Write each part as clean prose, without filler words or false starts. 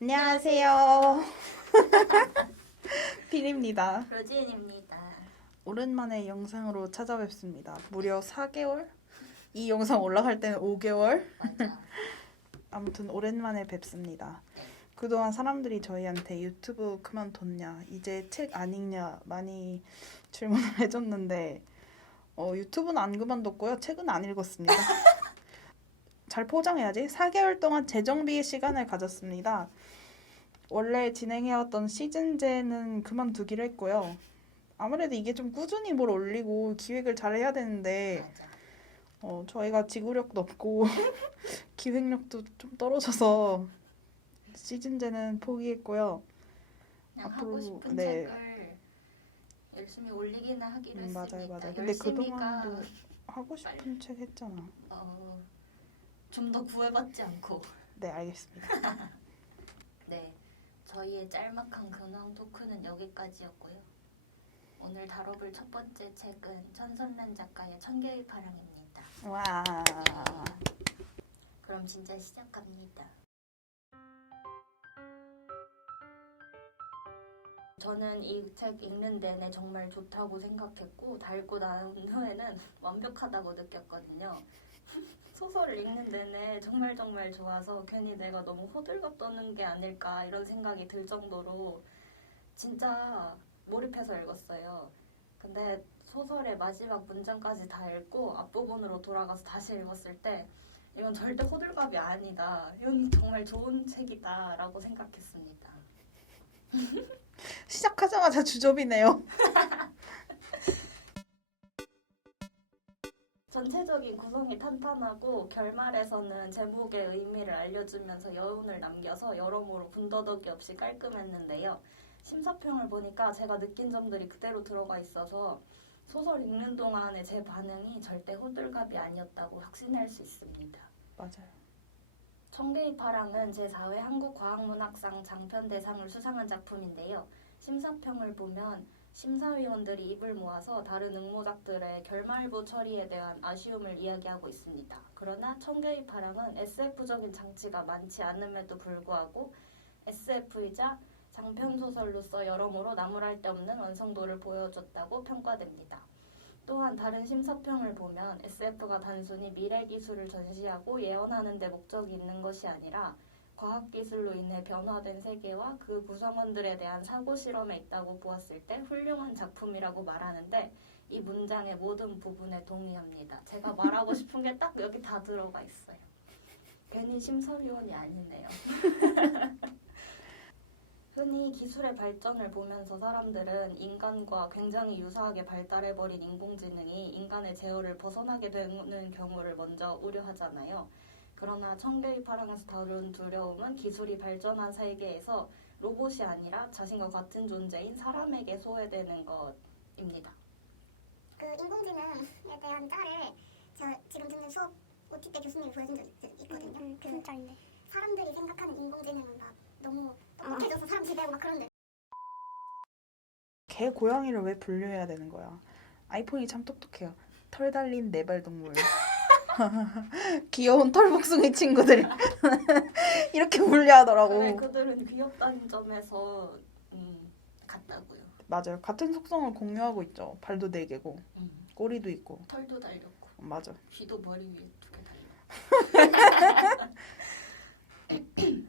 안녕하세요. 필입니다. 로지은입니다. 오랜만에 영상으로 찾아뵙습니다. 무려 4개월? 이 영상 올라갈 때는 5개월? 맞아. 아무튼 오랜만에 뵙습니다. 그동안 사람들이 저희한테 유튜브 그만뒀냐, 이제 책 안 읽냐 많이 질문을 해줬는데 유튜브는 안 그만뒀고요. 책은 안 읽었습니다. 잘 포장해야지. 4개월 동안 재정비의 시간을 가졌습니다. 원래 진행해왔던 시즌제는 그만두기로 했고요. 아무래도 이게 좀 꾸준히 뭘 올리고 기획을 잘 해야 되는데 맞아. 저희가 지구력도 없고 기획력도 좀 떨어져서 시즌제는 포기했고요. 그냥 앞으로, 하고 싶은 네. 책을 열심히 올리기는 하기로 맞아요. 했습니다. 근데 열심히가 그동안도 하고 싶은 책 했잖아. 좀 더 구애받지 않고. 네, 알겠습니다. 네, 저희의 짤막한 근황 토크는 여기까지였고요. 오늘 다뤄볼 첫 번째 책은 천선란 작가의 천개의 파랑입니다. 와. 그럼 진짜 시작합니다. 저는 이 책 읽는 내내 정말 좋다고 생각했고 달고 난 후에는 완벽하다고 느꼈거든요. 소설을 읽는 내내 정말 좋아서 괜히 내가 너무 호들갑 떠는 게 아닐까 이런 생각이 들 정도로 진짜 몰입해서 읽었어요. 근데 소설의 마지막 문장까지 다 읽고 앞부분으로 돌아가서 다시 읽었을 때 이건 절대 호들갑이 아니다. 이건 정말 좋은 책이다 라고 생각했습니다. 시작하자마자 주접이네요. 전체적인 구성이 탄탄하고 결말에서는 제목의 의미를 알려주면서 여운을 남겨서 여러모로 군더더기 없이 깔끔했는데요. 심사평을 보니까 제가 느낀 점들이 그대로 들어가 있어서 소설 읽는 동안의 제 반응이 절대 호들갑이 아니었다고 확신할 수 있습니다. 맞아요. 천개의 파랑은 제4회 한국과학문학상 장편대상을 수상한 작품인데요. 심사평을 보면 심사위원들이 입을 모아서 다른 응모작들의 결말부 처리에 대한 아쉬움을 이야기하고 있습니다. 그러나 천개의 파랑은 SF적인 장치가 많지 않음에도 불구하고 SF이자 장편소설로서 여러모로 나무랄 데 없는 완성도를 보여줬다고 평가됩니다. 또한 다른 심사평을 보면 SF가 단순히 미래 기술을 전시하고 예언하는 데 목적이 있는 것이 아니라 과학기술로 인해 변화된 세계와 그 구성원들에 대한 사고 실험에 있다고 보았을 때 훌륭한 작품이라고 말하는데 이 문장의 모든 부분에 동의합니다. 제가 말하고 싶은 게 딱 여기 다 들어가 있어요. 괜히 심사위원이 아니네요. 흔히 기술의 발전을 보면서 사람들은 인간과 굉장히 유사하게 발달해버린 인공지능이 인간의 제어를 벗어나게 되는 경우를 먼저 우려하잖아요. 그러나 천개의 파랑에서 다룬 두려움은 기술이 발전한 세계에서 로봇이 아니라 자신과 같은 존재인 사람에게 소외되는 것입니다. 그 인공지능에 대한 짤을 저 지금 듣는 수업 OT 때 교수님이 보여준 적 있거든요. 무슨 짤인데? 사람들이 생각하는 인공지능은 막 너무 똑똑해져서 사람 지배하고 막 그런데 개 고양이를 왜 분류해야 되는 거야? 아이폰이 참 똑똑해요. 털 달린 네발 동물. 귀여운 털복숭이 친구들. 이렇게 분류하더라고. 그래, 그들은 귀엽다는 점에서 같다고요. 맞아요. 같은 속성을 공유하고 있죠. 발도 4개고 꼬리도 있고. 털도 달렸고 맞아. 귀도 머리 위에 2개 달려.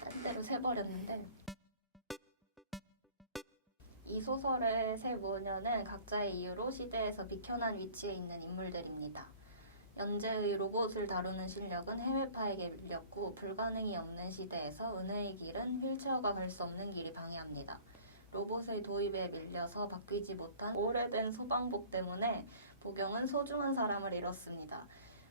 딴 데로 새버렸는데 이 소설의 세 모녀는 각자의 이유로 시대에서 비켜난 위치에 있는 인물들입니다. 연재의 로봇을 다루는 실력은 해외파에게 밀렸고 불가능이 없는 시대에서 은혜의 길은 휠체어가 갈 수 없는 길이 방해합니다. 로봇의 도입에 밀려서 바뀌지 못한 오래된 소방복 때문에 보경은 소중한 사람을 잃었습니다.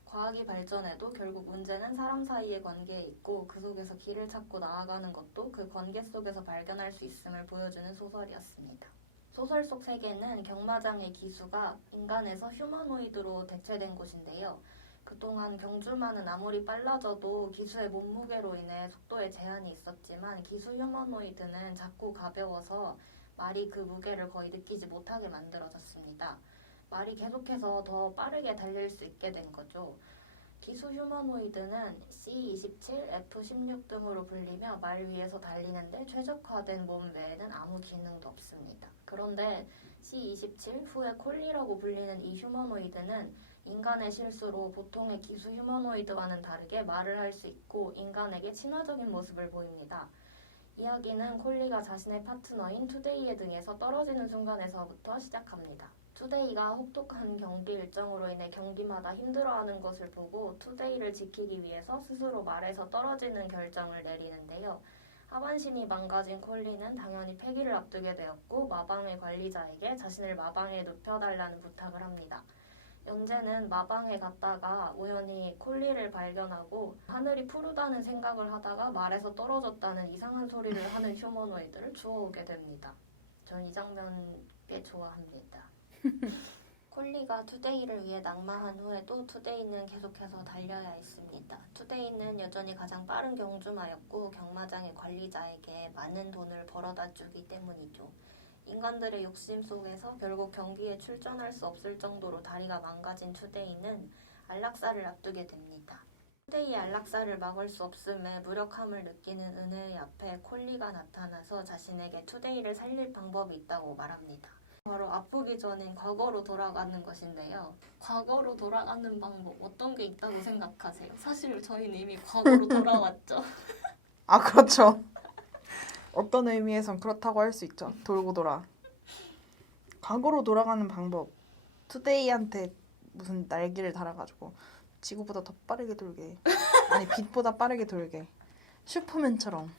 과학이 발전해도 결국 문제는 사람 사이의 관계에 있고 그 속에서 길을 찾고 나아가는 것도 그 관계 속에서 발견할 수 있음을 보여주는 소설이었습니다. 소설 속 세계는 경마장의 기수가 인간에서 휴머노이드로 대체된 곳인데요. 그동안 경주마는 아무리 빨라져도 기수의 몸무게로 인해 속도에 제한이 있었지만 기수 휴머노이드는 작고 가벼워서 말이 그 무게를 거의 느끼지 못하게 만들어졌습니다. 말이 계속해서 더 빠르게 달릴 수 있게 된 거죠. 기수 휴머노이드는 C27, F16 등으로 불리며 말 위에서 달리는데 최적화된 몸 외에는 아무 기능도 없습니다. 그런데 C27 후에 콜리라고 불리는 이 휴머노이드는 인간의 실수로 보통의 기수 휴머노이드와는 다르게 말을 할 수 있고 인간에게 친화적인 모습을 보입니다. 이야기는 콜리가 자신의 파트너인 투데이의 등에서 떨어지는 순간에서부터 시작합니다. 투데이가 혹독한 경기 일정으로 인해 경기마다 힘들어하는 것을 보고 투데이를 지키기 위해서 스스로 말에서 떨어지는 결정을 내리는데요. 하반신이 망가진 콜리는 당연히 폐기를 앞두게 되었고 마방의 관리자에게 자신을 마방에 눕혀달라는 부탁을 합니다. 연재는 마방에 갔다가 우연히 콜리를 발견하고 하늘이 푸르다는 생각을 하다가 말에서 떨어졌다는 이상한 소리를 하는 휴머노이드를 주워오게 됩니다. 전 이 장면 꽤 좋아합니다. 콜리가 투데이를 위해 낙마한 후에도 투데이는 계속해서 달려야 했습니다. 투데이는 여전히 가장 빠른 경주마였고 경마장의 관리자에게 많은 돈을 벌어다 주기 때문이죠. 인간들의 욕심 속에서 결국 경기에 출전할 수 없을 정도로 다리가 망가진 투데이는 안락사를 앞두게 됩니다. 투데이의 안락사를 막을 수 없음에 무력함을 느끼는 은혜의 앞에 콜리가 나타나서 자신에게 투데이를 살릴 방법이 있다고 말합니다. 바로 아프기 전인 과거로 돌아가는 것인데요. 과거로 돌아가는 방법 어떤 게 있다고 생각하세요? 사실 저희는 이미 과거로 돌아왔죠. 아, 그렇죠. 어떤 의미에선 그렇다고 할 수 있죠. 돌고 돌아. 과거로 돌아가는 방법. 투데이한테 무슨 날개를 달아가지고 지구보다 더 빠르게 돌게. 아니, 빛보다 빠르게 돌게. 슈퍼맨처럼.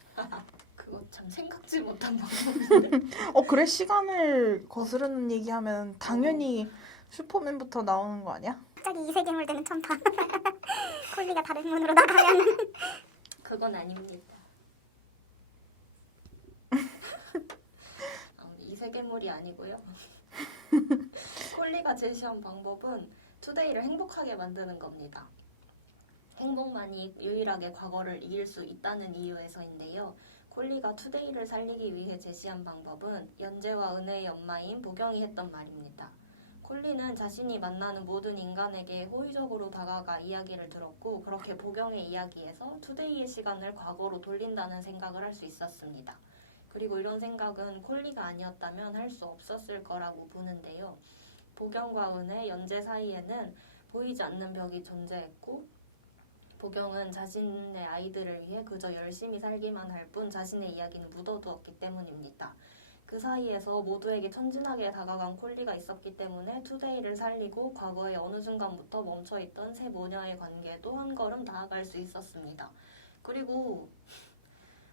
그거 참 생각지 못한 방법인데. 그래? 시간을 거스르는 얘기하면 당연히 슈퍼맨부터 나오는 거 아니야? 갑자기 이 세계물들은 천파. 콜리가 다른 문으로 나가면 그건 아닙니다. 이세계물이 아니고요. 콜리가 제시한 방법은 투데이를 행복하게 만드는 겁니다. 행복만이 유일하게 과거를 이길 수 있다는 이유에서인데요. 콜리가 투데이를 살리기 위해 제시한 방법은 연재와 은혜의 엄마인 보경이 했던 말입니다. 콜리는 자신이 만나는 모든 인간에게 호의적으로 다가가 이야기를 들었고 그렇게 보경의 이야기에서 투데이의 시간을 과거로 돌린다는 생각을 할 수 있었습니다. 그리고 이런 생각은 콜리가 아니었다면 할 수 없었을 거라고 보는데요. 보경과 은혜, 연재 사이에는 보이지 않는 벽이 존재했고 보경은 자신의 아이들을 위해 그저 열심히 살기만 할 뿐 자신의 이야기는 묻어두었기 때문입니다. 그 사이에서 모두에게 천진하게 다가간 콜리가 있었기 때문에 투데이를 살리고 과거의 어느 순간부터 멈춰있던 세 모녀의 관계도 한 걸음 나아갈 수 있었습니다. 그리고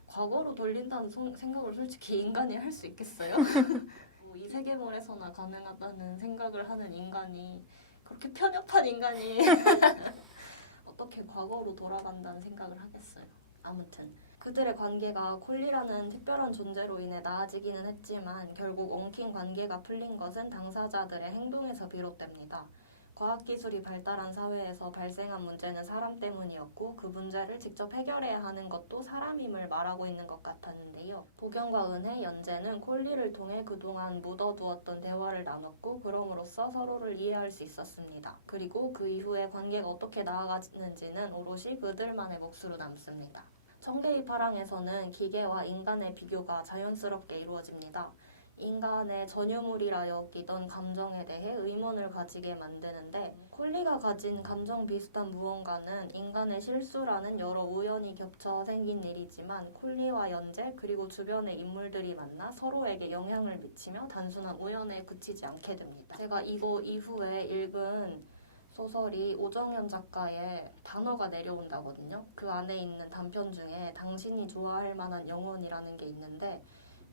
과거로 돌린다는 생각을 솔직히 인간이 할 수 있겠어요? 이 세계물에서나 가능하다는 생각을 하는 인간이 그렇게 편협한 인간이 어떻게 과거로 돌아간다는 생각을 하겠어요. 아무튼 그들의 관계가 콜리라는 특별한 존재로 인해 나아지기는 했지만 결국 엉킨 관계가 풀린 것은 당사자들의 행동에서 비롯됩니다. 과학기술이 발달한 사회에서 발생한 문제는 사람 때문이었고 그 문제를 직접 해결해야 하는 것도 사람임을 말하고 있는 것 같았는데요. 보경과 은혜, 연재는 콜리를 통해 그동안 묻어두었던 대화를 나눴고 그럼으로써 서로를 이해할 수 있었습니다. 그리고 그 이후에 관계가 어떻게 나아가는지는 오롯이 그들만의 몫으로 남습니다. 청개의 파랑에서는 기계와 인간의 비교가 자연스럽게 이루어집니다. 인간의 전유물이라 여기던 감정에 대해 의문을 가지게 만드는데 콜리가 가진 감정 비슷한 무언가는 인간의 실수라는 여러 우연이 겹쳐 생긴 일이지만 콜리와 연재 그리고 주변의 인물들이 만나 서로에게 영향을 미치며 단순한 우연에 그치지 않게 됩니다. 제가 이거 이후에 읽은 소설이 오정현 작가의 단어가 내려온다거든요. 그 안에 있는 단편 중에 당신이 좋아할 만한 영혼이라는 게 있는데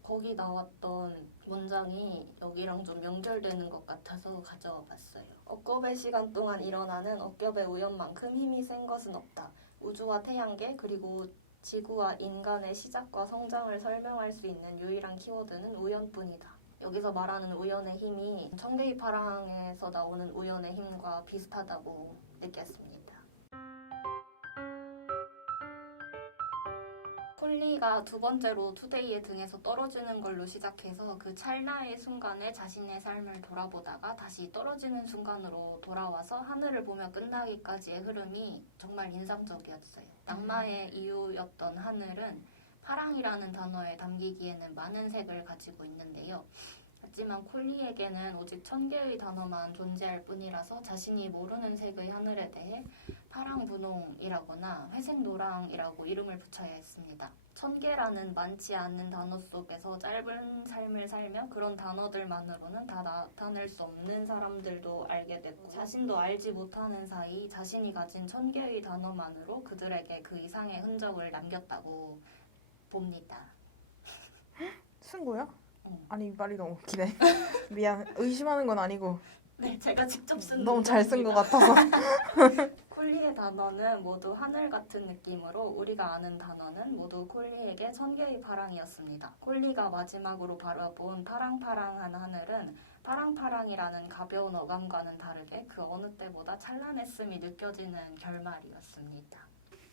거기 나왔던 문장이 여기랑 좀 연결되는 것 같아서 가져와 봤어요. 억겁의 시간 동안 일어나는 억겹의 우연만큼 힘이 센 것은 없다. 우주와 태양계 그리고 지구와 인간의 시작과 성장을 설명할 수 있는 유일한 키워드는 우연뿐이다. 여기서 말하는 우연의 힘이 청개의 파랑에서 나오는 우연의 힘과 비슷하다고 느꼈습니다. 콜리가 두 번째로 투데이의 등에서 떨어지는 걸로 시작해서 그 찰나의 순간에 자신의 삶을 돌아보다가 다시 떨어지는 순간으로 돌아와서 하늘을 보며 끝나기까지의 흐름이 정말 인상적이었어요. 낙마의 이유였던 하늘은 파랑이라는 단어에 담기기에는 많은 색을 가지고 있는데요. 하지만 콜리에게는 오직 1000개의 단어만 존재할 뿐이라서 자신이 모르는 색의 하늘에 대해 파랑분홍이라거나 회색노랑이라고 이름을 붙여야 했습니다. 1000개라는 많지 않은 단어 속에서 짧은 삶을 살며 그런 단어들만으로는 다 나타낼 수 없는 사람들도 알게 됐고 자신도 알지 못하는 사이 자신이 가진 1000개의 단어만으로 그들에게 그 이상의 흔적을 남겼다고 봅니다. 쓴 거야? 응. 아니 말이 너무 웃기네. 미안. 의심하는 건 아니고 네, 제가 직접 쓴 너무 잘 쓴 것 문장입니다. 같아서. 콜리의 단어는 모두 하늘 같은 느낌으로 우리가 아는 단어는 모두 콜리에게 1000개의 파랑이었습니다. 콜리가 마지막으로 바라본 파랑파랑한 하늘은 파랑파랑이라는 가벼운 어감과는 다르게 그 어느 때보다 찬란했음이 느껴지는 결말이었습니다.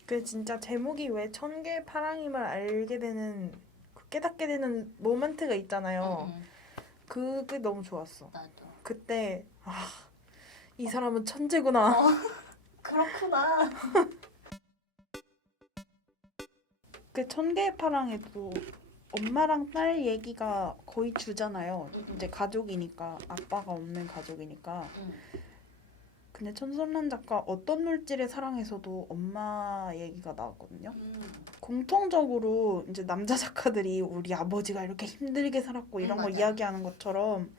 그 진짜 제목이 왜 1000개의 파랑임을 알게 되는 그 깨닫게 되는 모멘트가 있잖아요. 그게 너무 좋았어. 나도. 그때 이 사람은 천재구나. 그렇구나. 그 1000개의 파랑에도 엄마랑 딸 얘기가 거의 주잖아요. 이제 가족이니까 아빠가 없는 가족이니까. 근데 천선란 작가 어떤 물질의 사랑에서도 엄마 얘기가 나왔거든요. 공통적으로 이제 남자 작가들이 우리 아버지가 이렇게 힘들게 살았고 이런 거 맞아요. 이야기하는 것처럼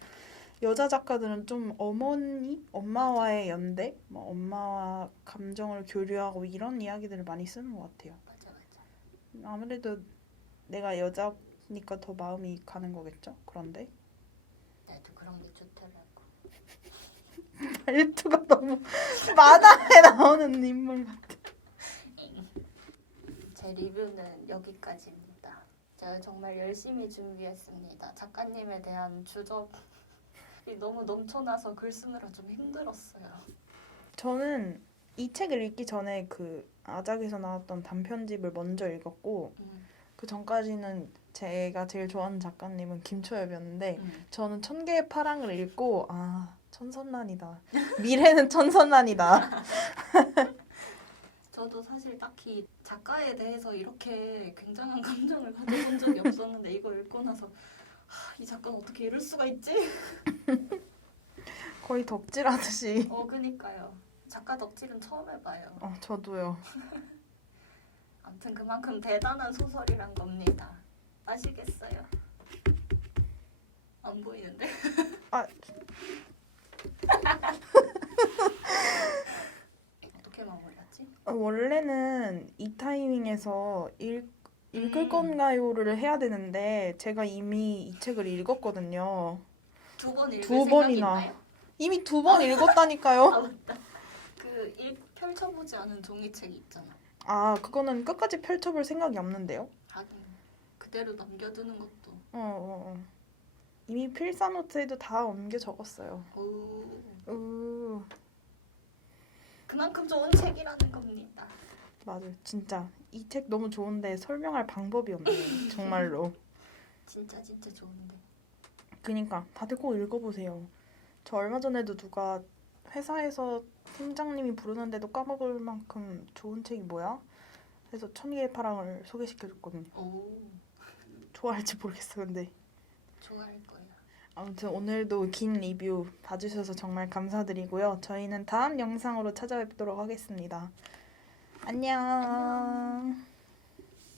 여자 작가들은 좀 어머니, 엄마와의 연대, 뭐 엄마와 감정을 교류하고 이런 이야기들을 많이 쓰는 것 같아요. 맞아. 아무래도 내가 여자니까 더 마음이 가는 거겠죠? 그런데 나도 그런 게 좋더라고. 말투가 너무 만화에 나오는 인물 같아. 제 리뷰는 여기까지입니다. 제가 정말 열심히 준비했습니다. 작가님에 대한 주접이 너무 넘쳐나서 글 쓰느라 좀 힘들었어요. 저는 이 책을 읽기 전에 그 아작에서 나왔던 단편집을 먼저 읽었고 그 전까지는 제가 제일 좋아하는 작가님은 김초엽이었는데 저는 1000개의 파랑을 읽고 천선란이다. 미래는 천선란이다. 저도 사실 딱히 작가에 대해서 이렇게 굉장한 감정을 가져본 적이 없었는데 이거 읽고 나서 이 작가는 어떻게 이럴 수가 있지? 거의 덕질하듯이. 그니까요. 작가 덕질은 처음 해봐요. 저도요. 아무튼 그만큼 대단한 소설이란 겁니다. 아시겠어요? 안 보이는데? 어떻게 마무리하지? 원래는 이 타이밍에서 읽을 건가요를 해야 되는데 제가 이미 이 책을 읽었거든요. 두 번 읽을 두 생각이 번이나. 있나요? 이미 2번 읽었다니까요. 맞다. 펼쳐보지 않은 종이책이 있잖아. 그거는 끝까지 펼쳐볼 생각이 없는데요. 하긴 그대로 남겨두는 것도. 이미 필사노트에도 다 옮겨 적었어요. 그만큼 좋은 책이라는 겁니다. 맞아요. 진짜 이 책 너무 좋은데 설명할 방법이 없네요. 정말로. 진짜 좋은데. 그니까 다들 꼭 읽어보세요. 저 얼마 전에도 누가 회사에서 팀장님이 부르는데도 까먹을 만큼 좋은 책이 뭐야? 그래서 1000개의 파랑을 소개시켜줬거든요. 좋아할지 모르겠어 근데. 좋아할 거예요. 아무튼 오늘도 긴 리뷰 봐주셔서 정말 감사드리고요. 저희는 다음 영상으로 찾아뵙도록 하겠습니다. 안녕.